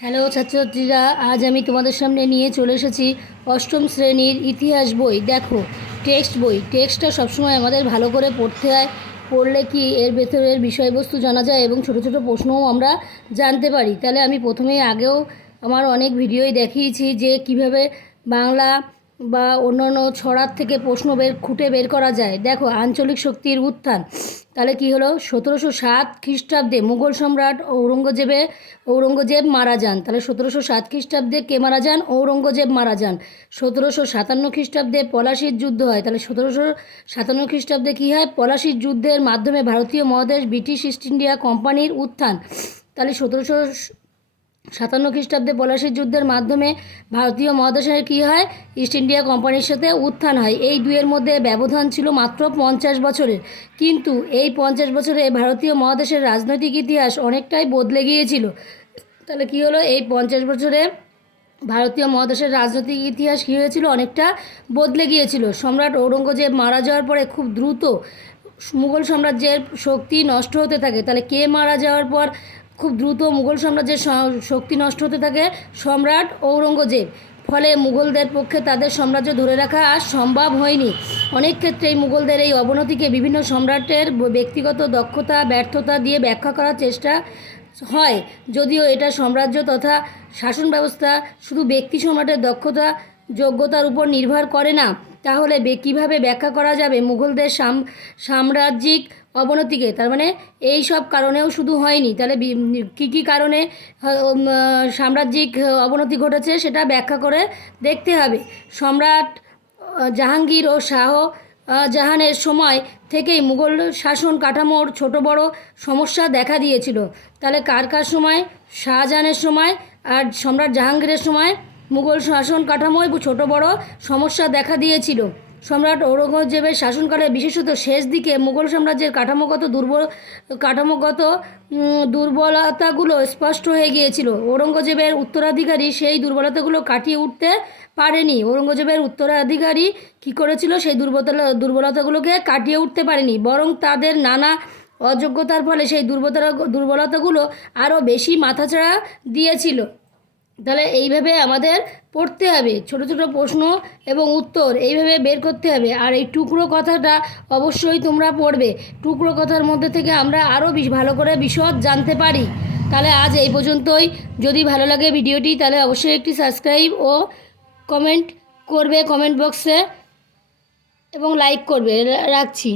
Hello ছাত্রছাত্রীরা, আজ আমি তোমাদের সামনে নিয়ে চলে এসেছি অষ্টম শ্রেণীর ইতিহাস বই। দেখো, টেক্সট বই। টেক্সটটা সবসময় আমাদের ভালো করে পড়তে হয়। পড়লে কি এর ভেতরের বিষয়বস্তু জানা যায় এবং ছোট ছোট প্রশ্নও আমরা জানতে পারি। তাহলে আমি প্রথমেই আগেও আমার অনেক ভিডিওই দেখিয়েছি যে কিভাবে বাংলা বা অন্যান্য ছড়ার থেকে প্রশ্ন খুঁটে বের করা যায়। দেখো, আঞ্চলিক শক্তির উত্থান। তাহলে কি হলো, 1707 খ্রিস্টাব্দে মুঘল সম্রাট ঔরঙ্গজেব মারা যান। তাহলে 1707 খ্রিস্টাব্দে কে মারা যান? ঔরঙ্গজেব মারা যান। 1757 খ্রিস্টাব্দে পলাশির যুদ্ধ হয়। তাহলে 1757 খ্রিস্টাব্দে কী হয়? পলাশির যুদ্ধের মাধ্যমে ভারতীয় মহাদেশ ব্রিটিশ ইস্ট ইন্ডিয়া কোম্পানির উত্থান। তাহলে 1757 খ্রিস্টাব্দে পলাশির যুদ্ধের মাধ্যমে ভারতীয় মহাদেশের কী হয়? ইস্ট ইন্ডিয়া কোম্পানির সাথে উত্থান হয়। এই দুয়ের মধ্যে ব্যবধান ছিল মাত্র 50 বছরের। কিন্তু এই 50 বছরে ভারতীয় মহাদেশের রাজনৈতিক ইতিহাস অনেকটাই বদলে গিয়েছিল। তাহলে কী হলো, এই 50 বছরে ভারতীয় মহাদেশের রাজনৈতিক ইতিহাস কী হয়েছিল? অনেকটা বদলে গিয়েছিল। সম্রাট ঔরঙ্গজেব মারা যাওয়ার পরে খুব দ্রুত মুঘল সাম্রাজ্যের শক্তি নষ্ট হতে থাকে। তাহলে কে মারা যাওয়ার পর খুব দ্রুত মুঘল সাম্রাজ্যের শক্তি নষ্ট হতে থাকে? সম্রাট ঔরঙ্গজেব। ফলে মুঘলদের পক্ষে তাদের সাম্রাজ্য ধরে রাখা আর সম্ভব হয়নি। অনেক ক্ষেত্রেই মুঘলদের এই অবনতিকে বিভিন্ন সম্রাটের ব্যক্তিগত দক্ষতা ব্যর্থতা দিয়ে ব্যাখ্যা করার চেষ্টা হয়। যদিও এটা সাম্রাজ্য তথা শাসন ব্যবস্থা শুধু ব্যক্তি সম্রাটের দক্ষতা যোগ্যতার উপর নির্ভর করে না। তাহলে কীভাবে ব্যাখ্যা করা যাবে মুঘলদের সাম্রাজ্যিক অবনতিকে? তার মানে এই সব কারণেও শুধু হয়নি। তাহলে কী কী কারণে সাম্রাজ্যিক অবনতি ঘটেছে সেটা ব্যাখ্যা করে দেখতে হবে। সম্রাট জাহাঙ্গীর ও জাহানের সময় থেকেই মুঘল শাসন কাঠামোর ছোট বড় সমস্যা দেখা দিয়েছিল। তাহলে কার কার সময়? শাহজাহানের সময় আর সম্রাট জাহাঙ্গীরের সময় মুঘল শাসন কাঠামোয় ছোট বড় সমস্যা দেখা দিয়েছিল। সম্রাট ঔরঙ্গজেবের শাসনকালে বিশেষত শেষ দিকে মুঘল সাম্রাজ্যের কাঠামোগত দুর্বলতাগুলো স্পষ্ট হয়ে গিয়েছিল। ঔরঙ্গজেবের উত্তরাধিকারী সেই দুর্বলতাগুলো কাটিয়ে উঠতে পারেনি। ঔরঙ্গজেবের উত্তরাধিকারী কী করেছিল? সেই দুর্বলতাগুলোকে কাটিয়ে উঠতে পারেনি, বরং তাদের নানা অযোগ্যতার ফলে সেই দুর্বলতাগুলো আরও বেশি মাথাচাড়া দিয়েছিল। তাহলে এইভাবে আমাদের পড়তে হবে, ছোট ছোট প্রশ্ন এবং উত্তর এইভাবে বের করতে হবে। আর এই টুকরো কথাটা অবশ্যই তোমরা পড়বে। টুকরো কথার মধ্যে থেকে আমরা আরও ভালো করে বিশদ জানতে পারি। তাহলে আজ এই পর্যন্তই। যদি ভালো লাগে ভিডিওটি তাহলে অবশ্যই একটি সাবস্ক্রাইব ও কমেন্ট করবে কমেন্ট বক্সে এবং লাইক করবে। রাখছি।